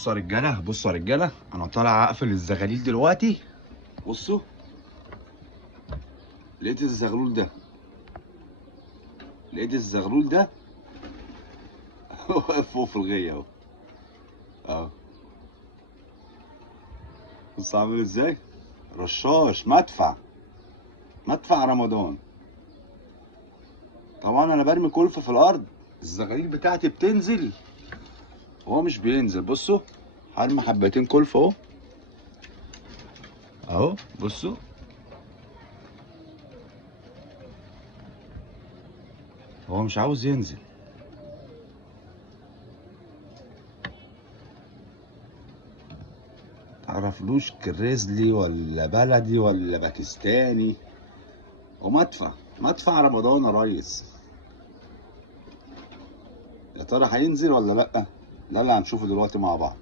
بصوا يا رجاله، بصوا يا رجاله، انا طالع اقفل الزغاليل دلوقتي. بصوا، لقيت الزغلول ده، لقيت الزغلول ده واقف فوق في الغيه اهو. اهو، بص عامل ازاي، رشاش مدفع، مدفع رمضان. طبعا انا برمي كلفه في الارض، الزغاليل بتاعتي بتنزل وهو مش بينزل. بصوا، هرمي حبتين كلفه اهو، اهو بصوا، هو مش عاوز ينزل. معرفلوش كريزلي ولا بلدي ولا باكستاني، ومدفع، مدفع رمضان يا ريس. يا ترى هينزل ولا لأ؟ ده اللي هنشوفه دلوقتي مع بعض.